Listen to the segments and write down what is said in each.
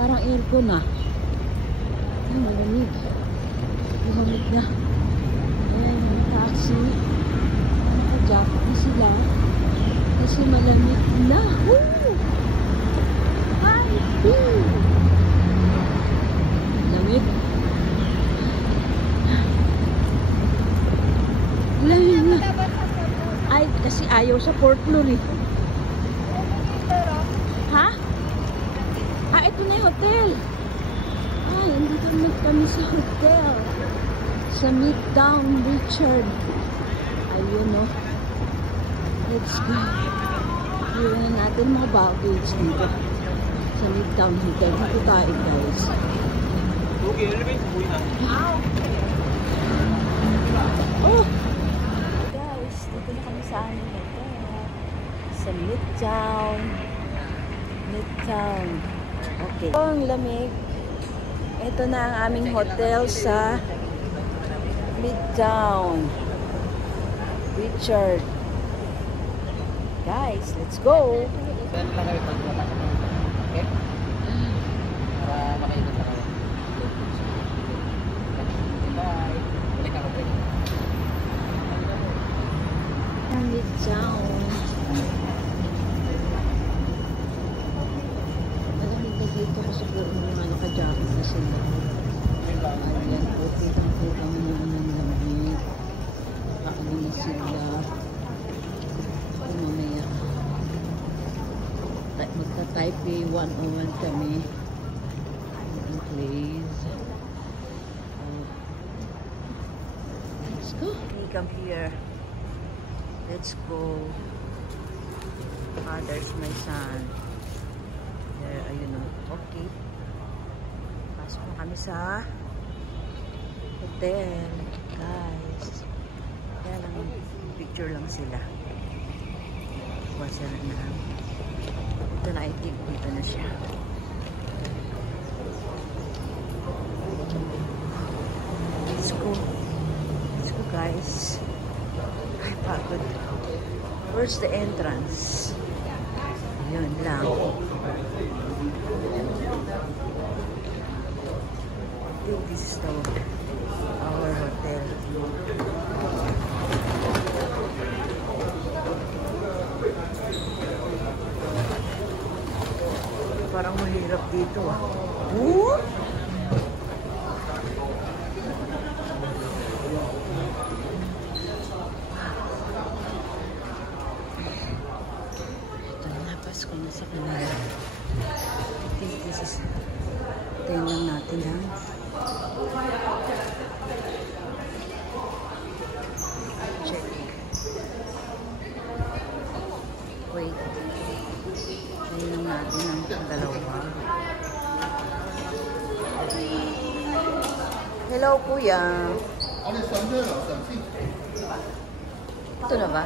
Parang aircon na. Ay, malamig. Malamig na. Ayan yung taxi. Naka-jacket na sila. Kasi malamig na. Woo! Ay! Woo! Lamig. Lamig na. Ay, kasi ayaw sa fourth floor eh. Ha? Ah, ito na yung hotel. Ay, andito na kami sa hotel. Sa Midtown Richard. Ayun no. Let's go. Iwan na natin mga baggage dito. Sa Midtown Hotel. Dito tayo guys. Oh! Guys, dito na kami sa aming hotel. Sa Midtown. Midtown. Okay. Oh, ang lamig. Ito na ang aming hotel sa Midtown Richard. Guys, let's go. Okay? Para makaikot na kami. Bye. Balik ako po. Midtown. Malamig na dito kasi siguro mga naka-jacket na sila. Ayan po, kitang-kita mo naman ng lamig. Kaano na sila. Mamaya. Magka-Taipei 101 kami. Ang place. Let's go. Okay, come here. Let's go. Ah, there's my son. There, ayun o. Okay. Pasok na kami sa hotel. Guys. Kaya lang, picture lang sila. Wasa na na. Ito na, I think dito na siya. Let's go. Let's go guys. Ay, pagod. Where's the entrance? Yun lang. I think this is our hotel. Parang mahirap dito ah. Woo! Ito na, Pasko na sa kanila. I think this is tayo lang natin ha. Check. Wait. Tayo lang natin ang dalawa. Hello, kuya. Ito na ba?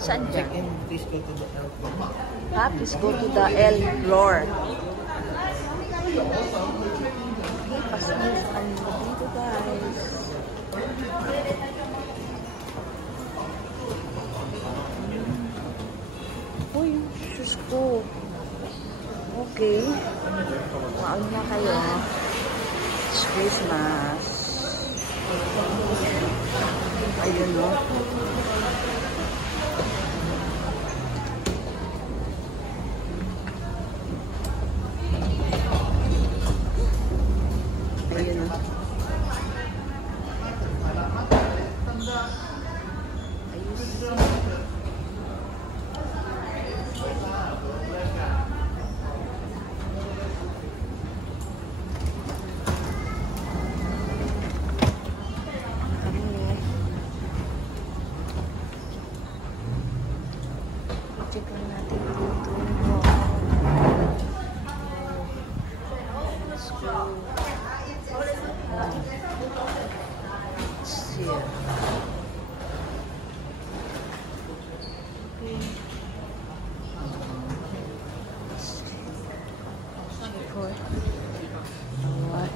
Saan dyan? Please go to the L floor. Ha? Please go to the L floor. Pasok dito guys. Uy, shoes ko. Okay. Maano na kayo. It's Christmas. Ayun no. Ayun no. Check lang natin dito. Let's go. Let's see. Okay. What?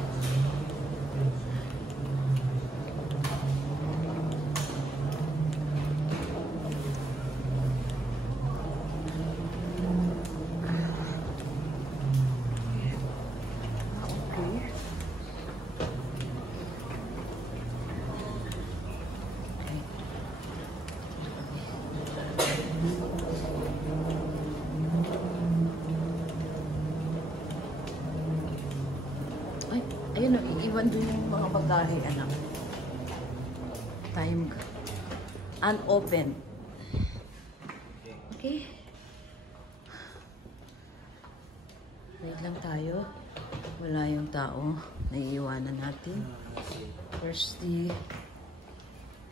Ayun, iiwan dun yung mga bagahe, anak. Time unopened. Okay. Wait lang tayo. Wala yung tao. Naiiwanan natin. Firstly,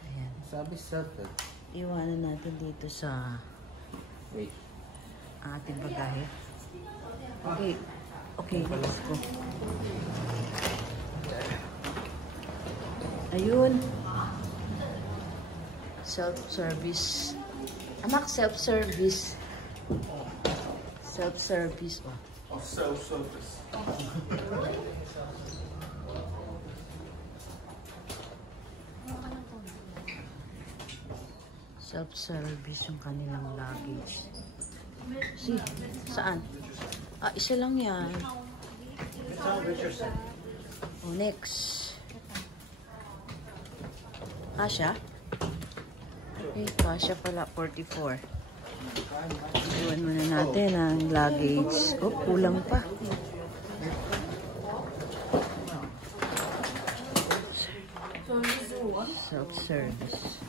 ayan. Sabi selfie. Iwanan natin dito sa Wait. ating bagahe. Okay. Okay, let's go. Ayun. Self-service. Anak, self-service. Self-service. Oh. Self-service. Self-service yung kanilang luggage. See? Saan? Ah, isa lang yan. Oh, next. Kasha? Okay, kasha pala, 44. Iwan muna natin ang luggage. Oh, kulang pa. Self-service.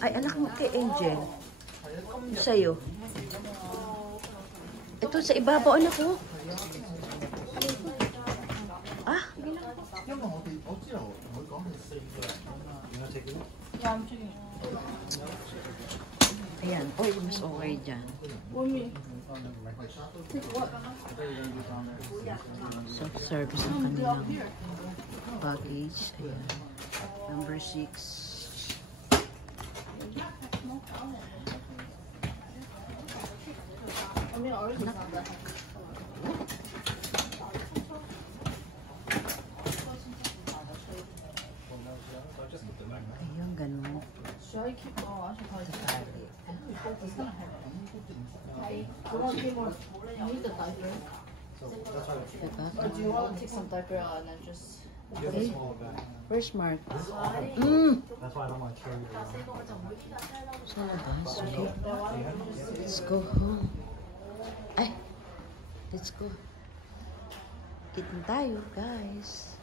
Ay, anak mo kay Angel. Sa'yo. Ito, sa ibabaw, anak ko. Ah? Ayan. Oy, mas okay dyan. Self-service ang kanilang baggage. Ayan. Number 6. Ayun, ganun. Do you want to take some diaper out and then just... Okay. Where's Mark? That's why I don't want to carry it around. Saan ba? Sige. Let's go home. Ay! Let's go. Eat na tayo, guys.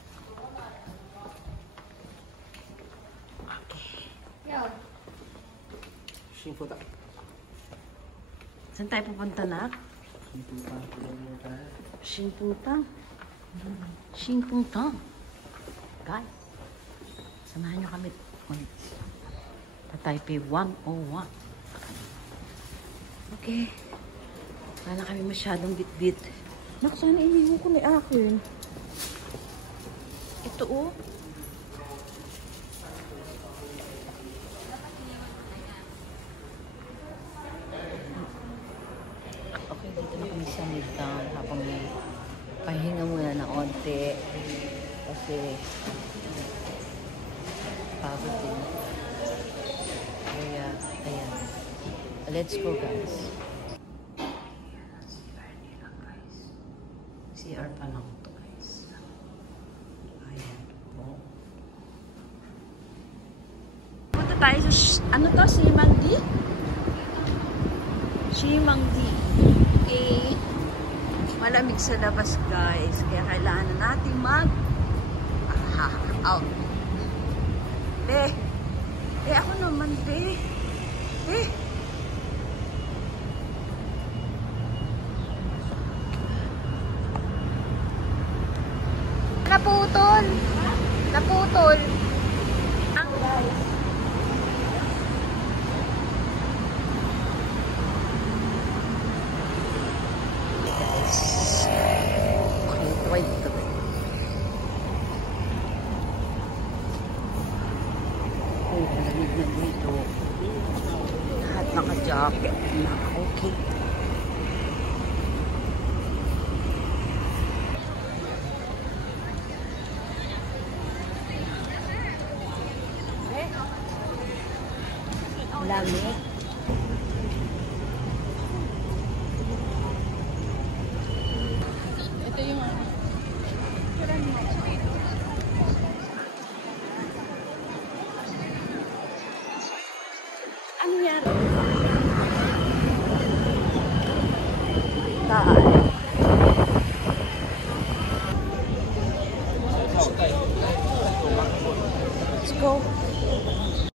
Okay. Shinfuta. Saan tayo pupunta na? Shinputang. Shinputang. Guys, samahan nyo kami ulit. Taipei 101. Okay. Wala na kami masyadong bit-bit. Naku, sana iniwan ko ni akin. Ito oh. Okay, dito na kami sa midtown habang may pahinga muna na onte. Kasi pagod din. Kaya, ayan. Let's go, guys. CR nila, guys. CR pa lang to, guys. Ayan. Oh. Punta tayo sa, ano to? Simangdi? Simangdi. Okay. Malamig sa labas, guys. Kaya kailangan na natin out. Be. Ako naman, be. Naputol. Okay, wait. Malamig na dito. Lahat naka-jacket na. Okay. Lamig. Ito yung ano. Ano yan? Tayo. Let's go.